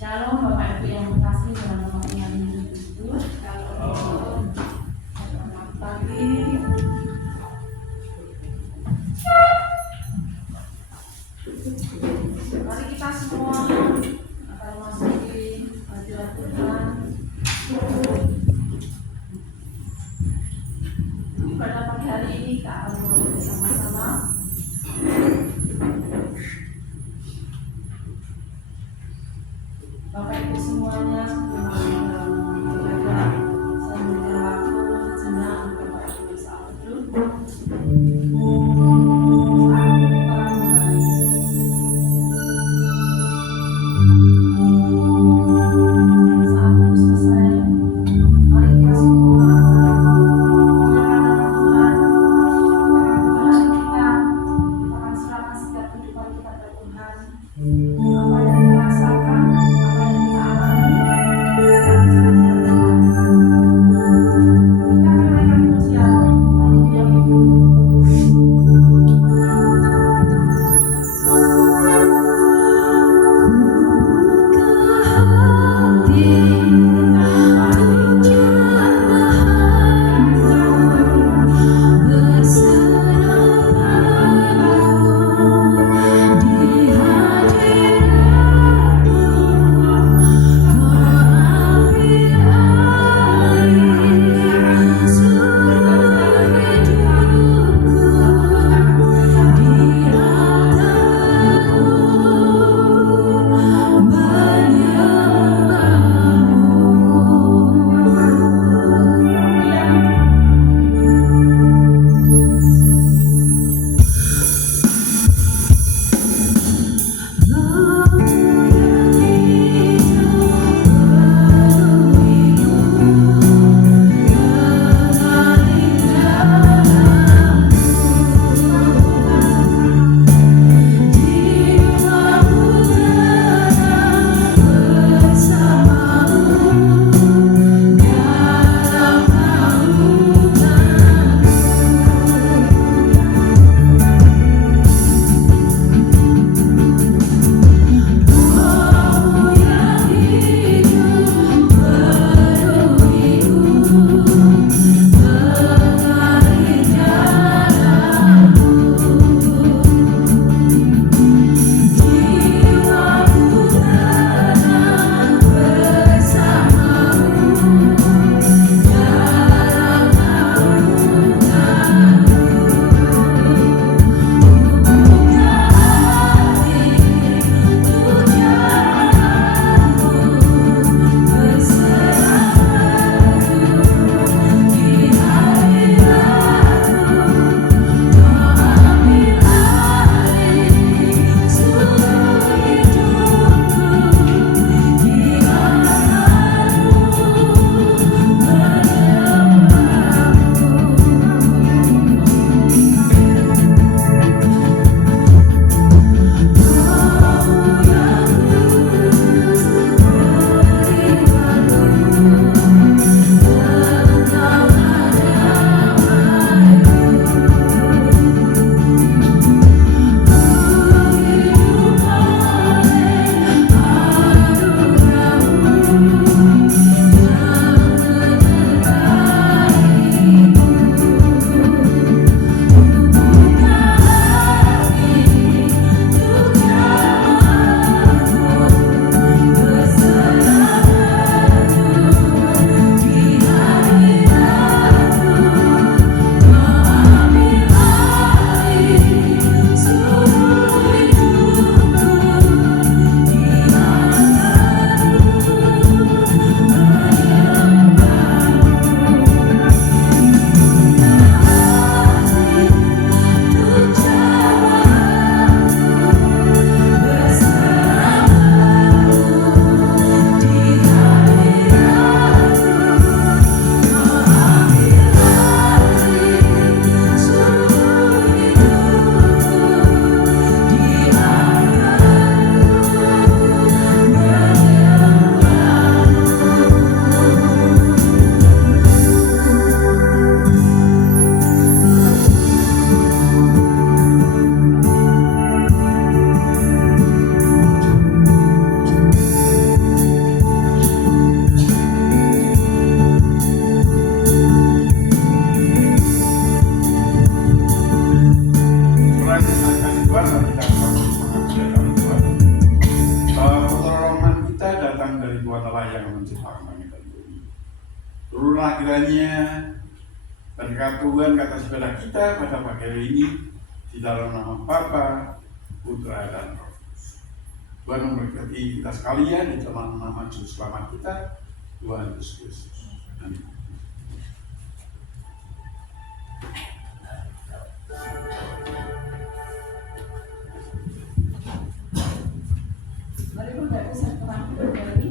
Shalom Bapak Ibu yang terkasih dalam nama Tuhan Yesus Kristus. Selamat pagi. Mari kita semua akan masuki hadirat Tuhan. Pada pagi hari ini kita akan mulai bersama-sama. Bapak Ibu semuanya, sebelum ibadah, saya memberikan waktu sejenak untuk Bapak Ibu bisa duduk. Saat itu selesai, mari kita semua menyerahkan Tuhan. Turunlah kiranya berkat Tuhan atas kepada kita pada pagi hari ini di dalam nama Bapa, Putra dan Roh Kudus. Tuhan memberkati kita sekalian di dalam nama Juru Selamat kita, Tuhan Yesus Kristus. Amin. Mari Bapak Ibu saya terangkan kembali.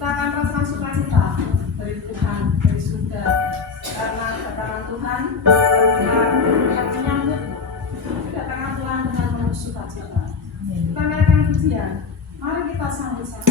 Kita akan merasakan sukacita dari Tuhan, dari surga, karena kedatangan Tuhan yang menyambut kedatangan Tuhan dengan penuh sukacita. Kita naikkan pujian, mari kita sambut sama.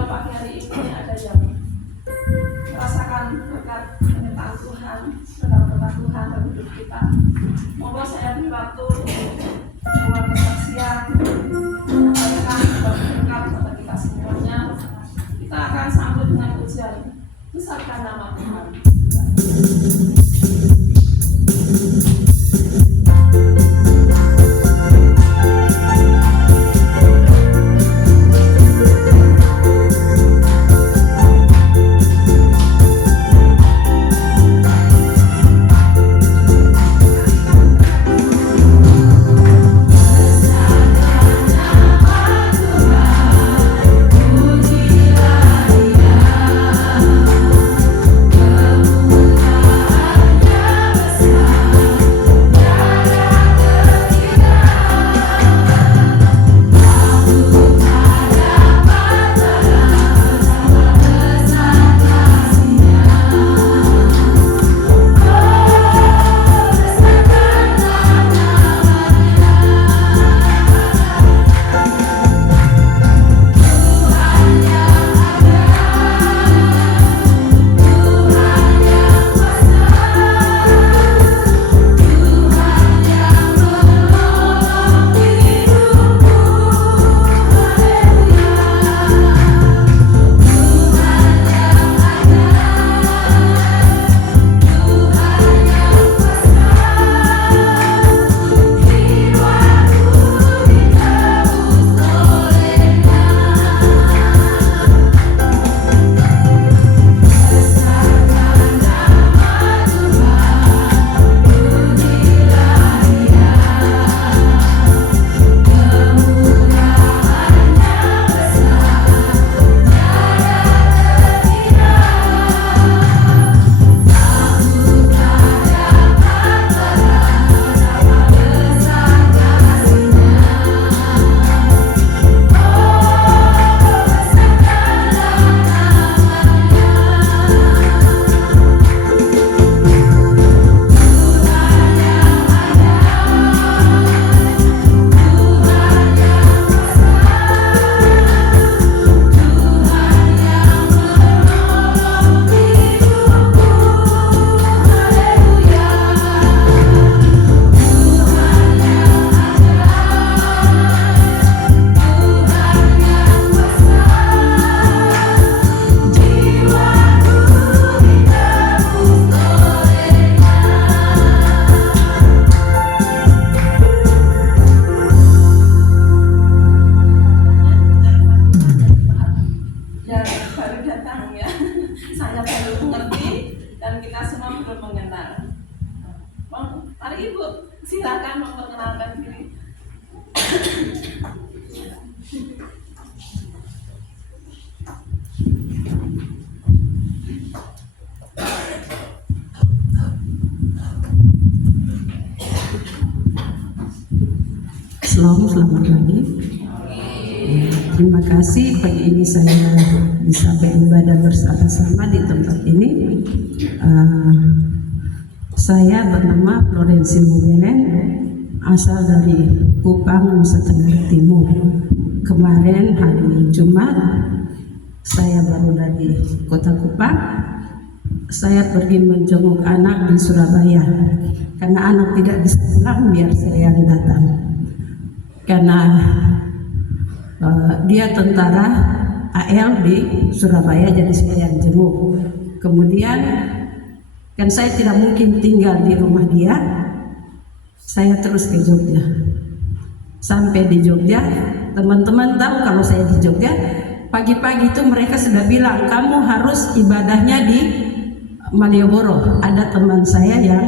kalau pagi hari ini ada yang merasakan berkat penyertaan Tuhan, berkat Tuhan dalam hidup kita, monggo saya beri waktu untuk membuat kesaksian, menyampaikan berkat kepada kita semuanya. Kita akan sambut dengan pujian, besarkan nama Tuhan. Silakan memperkenalkan diri. Selamat pagi. Terima kasih pagi ini saya bisa beribadah bersama-sama di tempat ini. Saya bernama Florensi Mubelen, asal dari Kupang, Nusa Tenggara Timur. Kemarin hari Jumat saya baru dari kota Kupang. Saya pergi menjenguk anak di Surabaya karena anak tidak bisa pulang, biar saya yang datang. Karena dia tentara AL di Surabaya, jadi saya yang jenguk. Kemudian kan saya tidak mungkin tinggal di rumah dia, saya terus ke Jogja. Sampai di Jogja, teman-teman tahu kalau saya di Jogja, pagi-pagi itu mereka sudah bilang kamu harus ibadahnya di Malioboro. Ada teman saya yang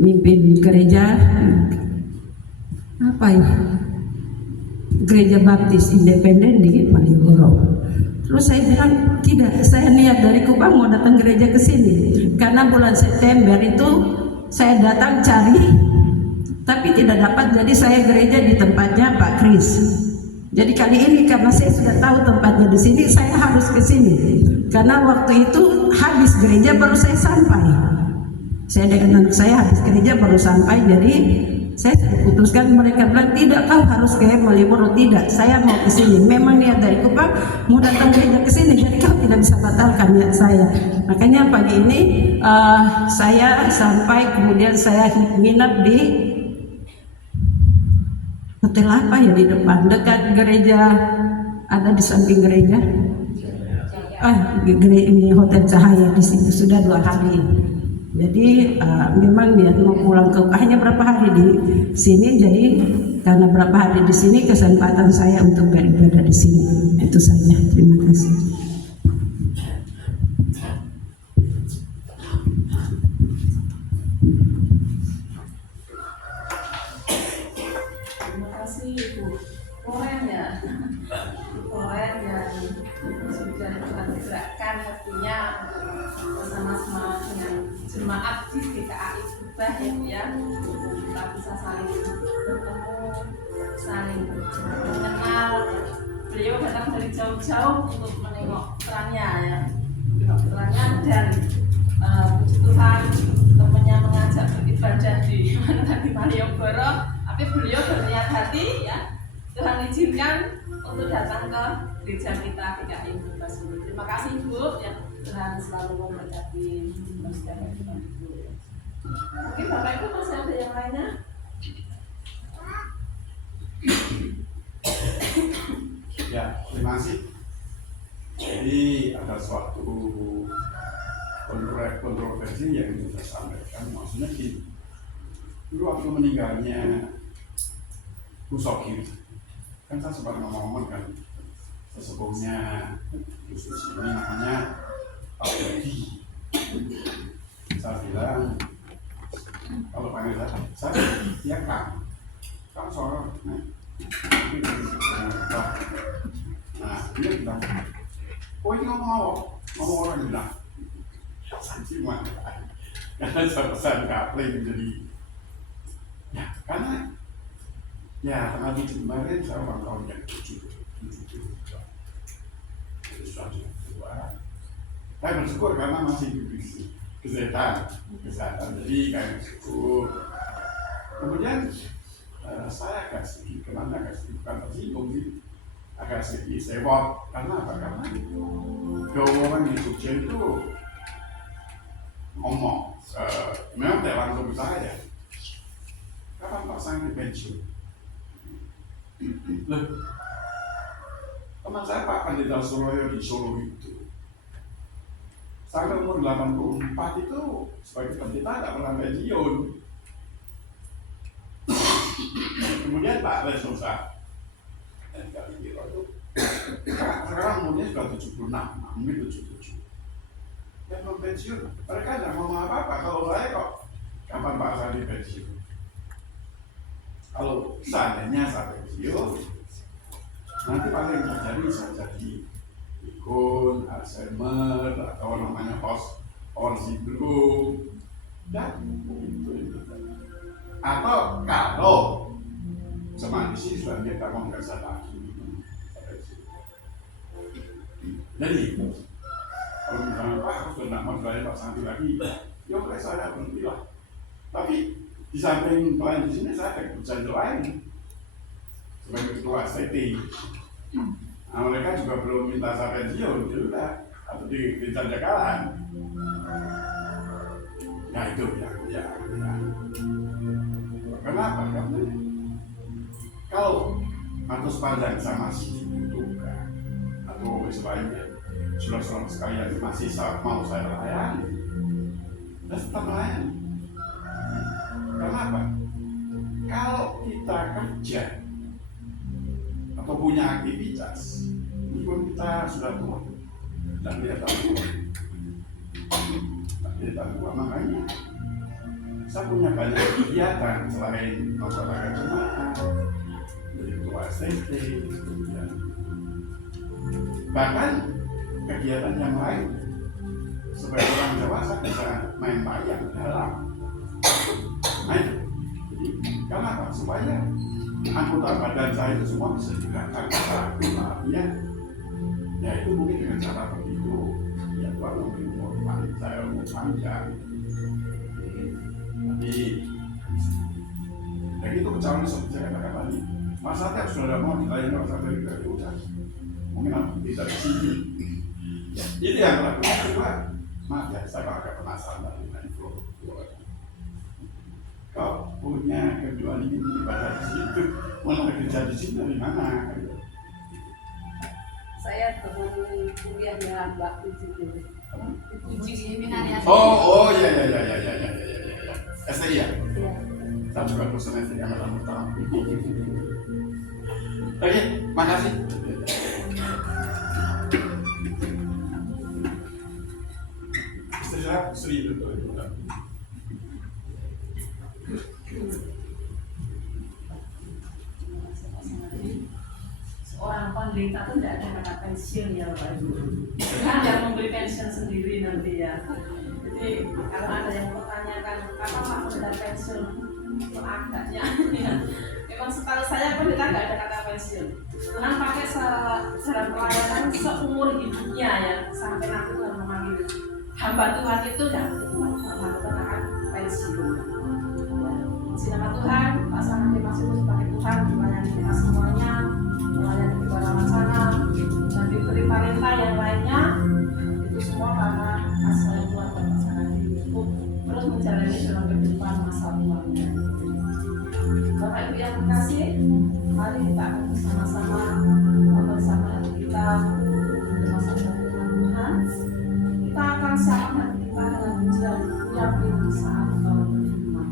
mimpin gereja Gereja Baptis Independen di Malioboro. Terus saya bilang tidak, saya niat dari Kupang mau datang gereja ke sini karena bulan September itu saya datang cari tapi tidak dapat, jadi saya gereja di tempatnya Pak Kris. Jadi kali ini karena saya sudah tahu tempatnya di sini, saya harus ke sini karena waktu itu habis gereja baru saya sampai. Saya dengan anak saya habis gereja baru sampai, jadi Saya sudah putuskan, mereka bilang tidak, kau harus ke Malioboro. Tidak, saya mau ke sini. Memang niat dari Kupang mau datang gereja ke sini, jadi kau tidak bisa batalkan niat saya. Makanya pagi ini saya sampai, kemudian saya nginap di hotel apa ya di depan, dekat gereja, ada di samping gereja. Ini Hotel Cahaya, di situ sudah 2 hari. Jadi memang dia mau pulang ke hanya berapa hari di sini, jadi karena berapa hari di sini kesempatan saya untuk beribadah di sini. Itu saja. Terima kasih. Terima kasih Ibu Koren ya. Koren yang sudah menggerakkan hatinya bersama-sama dengan jemaat di GKI Kubah ya, kita bisa saling bertemu, saling mengenal. Beliau datang dari jauh-jauh untuk menengok perannya ya, menengok perannya, dan puji Tuhan temannya mengajak beribadah di Malioboro, tapi beliau berniat hati ya, Tuhan izinkan untuk datang ke gereja kita GKI Kubah ini. Terima kasih Bu ya, Tuhan selalu memberkati. Mungkin Bapak Ibu masih ada yang lainnya? Ya, terima kasih. Jadi ada suatu kontroversi yang ingin saya sampaikan. Maksudnya gini, dulu waktu meninggalnya Bu Soki, kan saya sempat ngomong kan, sesepuhnya Yesus ini namanya Pak Budi. Saya bilang, kalau panggil saya ya Kang Soro. Nah, dia bilang, oh ini ngomong orang bilang, sanksi mana? Karena saya pesan kapling jadi, ya karena ya tanggal 7 kemarin saya ulang tahun yang 7 jadi suatu kedua. Saya bersyukur karena masih diberi kesehatan, jadi kami bersyukur. Kemudian saya agak sedikit, kenapa agak sedikit, bukan tersinggung sih, agak sedikit sewot. Karena apa? Karena orang di Jogja itu ngomong, memang tidak langsung ke saya, kapan Pak Sangki pensiun? Loh, teman saya Pak Pendeta Suroyo di Solo itu sampai umur 84 itu sebagai pendeta tidak pernah pensiun. Kemudian Pak Resusa dan Kali Biro itu sekarang umurnya sudah 76, mungkin 77. Dia belum pensiun. Mereka tidak ngomong apa-apa. Kalau saya kok, kapan Pak Sandi pensiun? Kalau seandainya saya pensiun, nanti paling terjadi bisa jadi pikun, Alzheimer, atau namanya Post syndrome, dan itu. Atau kalau semandisi sudah dia tak mau ngerasa lagi. Jadi kalau misalnya Pak harus tidak mau saya Pak Santi lagi, ya oleh saya berhentilah. Tapi di samping pelayan di sini saya ada kerjaan lain sebagai ketua STT. Nah, mereka juga belum minta saya pensiun, juga atau di Jagalan. Ya itu ya. Kenapa? Karena kalau atau sepanjang saya masih dibutuhkan atau sebaiknya saudara-saudara sekalian masih mau saya layani, dan tetap layani. Kenapa? Kalau kita kerja atau punya aktivitas, meskipun kita sudah tua dan kelihatan tua, makanya saya punya banyak kegiatan selain masyarakat jemaat, jadi ketua STT, bahkan kegiatan yang lain. Sebagai orang dewasa bisa main wayang dalam. Jadi kenapa? Supaya anggota badan saya itu semua bisa digerakkan artinya, ya itu mungkin dengan cara begitu. Ya Tuhan mungkin umur saya umur panjang. Tapi calon seperti saya katakan tadi, Mas Ate sudah mau dilayani Mas Ate juga udah, mungkin aku tidak di sini. Ya, itu yang lakukan kedua. Maaf ya, saya agak penasaran dengan itu. Kau punya kedua ini pada di situ, mana kerja di sini dari mana? Saya teman kuliah dengan Mbak Uji dulu. Uji seminari. Oh ya. STI ya? Iya. Saya juga lulusan STI angkatan pertama. Oke, makasih. Istri saya Sri itu. Seorang pendeta itu tidak ada kata pensiun ya Bapak Ibu. Tuhan yang memberi pensiun sendiri nanti ya. Jadi kalau ada yang mempertanyakan kapan Pak pendeta pensiun, itu agaknya ya. Memang setahu saya pendeta nggak ada kata pensiun. Tuhan pakai dalam pelayanan seumur hidupnya ya, sampai nanti Tuhan memanggil hamba Tuhan itu ya hamba Tuhan akan pensiun. Puji nama Tuhan, pasangan Dimas itu sebagai Tuhan melayani kita semuanya, melayani di bawah sana, dan diberi talenta yang lainnya, itu semua karena kasih sayang Tuhan dan pasangan itu terus menjalani dalam kehidupan masa tuanya. Bapak Ibu yang terkasih, mari kita akan bersama-sama bersama hati kita masa dengan Tuhan. Kita akan siapkan hati kita dengan pujian yang di saat kita berfirman.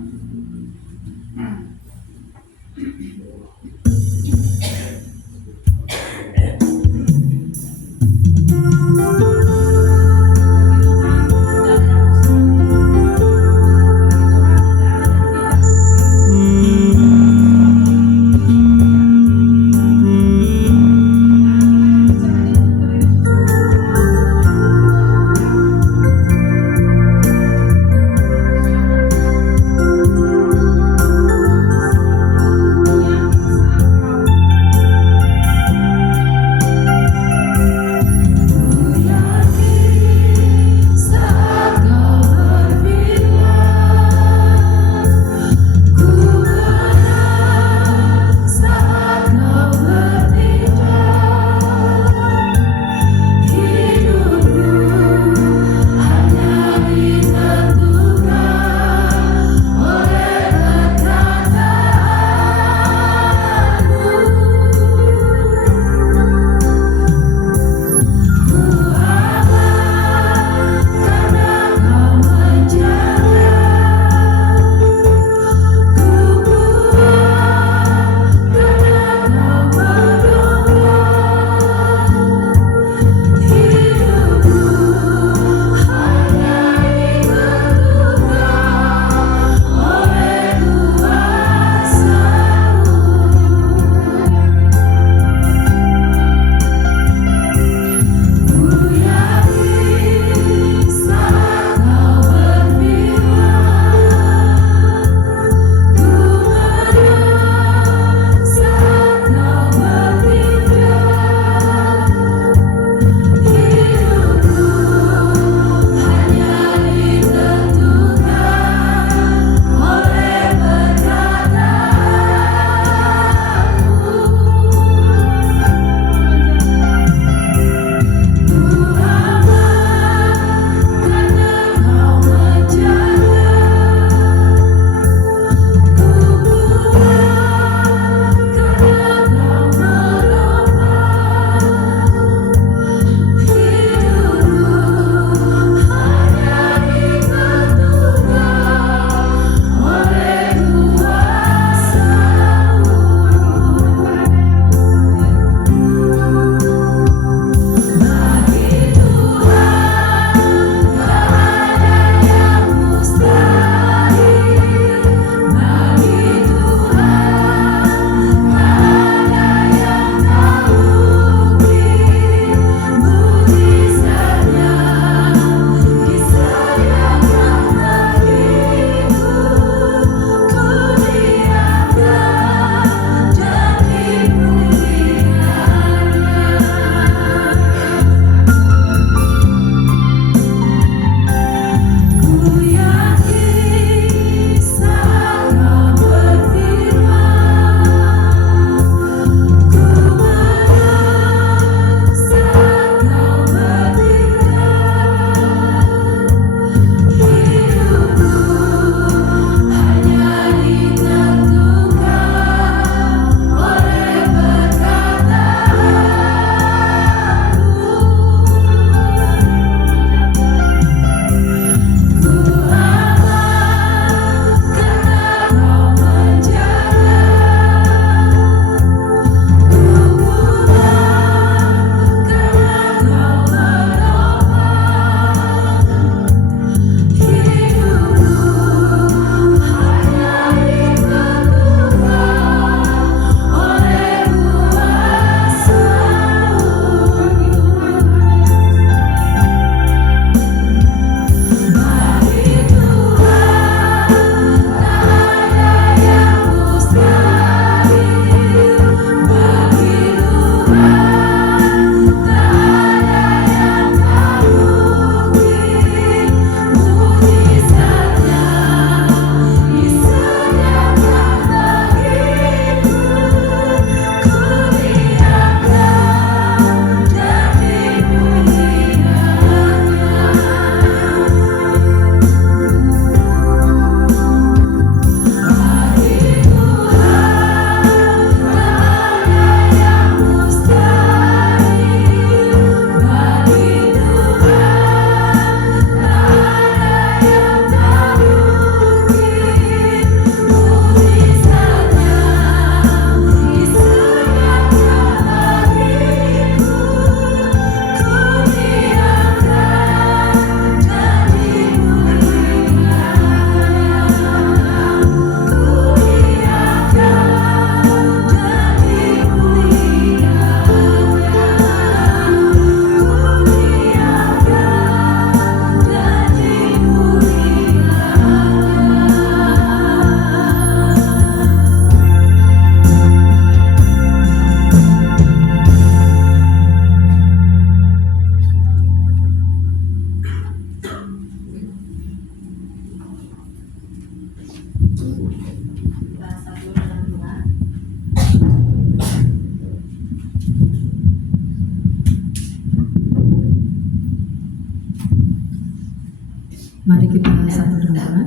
Mari kita satu doa.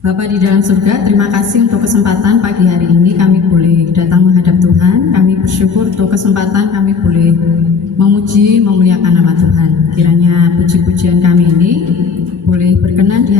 Bapa di dalam surga, terima kasih untuk kesempatan pagi hari ini kami boleh datang menghadap Tuhan. Kami bersyukur untuk kesempatan kami boleh memuji, memuliakan nama Tuhan. Kiranya puji-pujian kami ini boleh berkenan di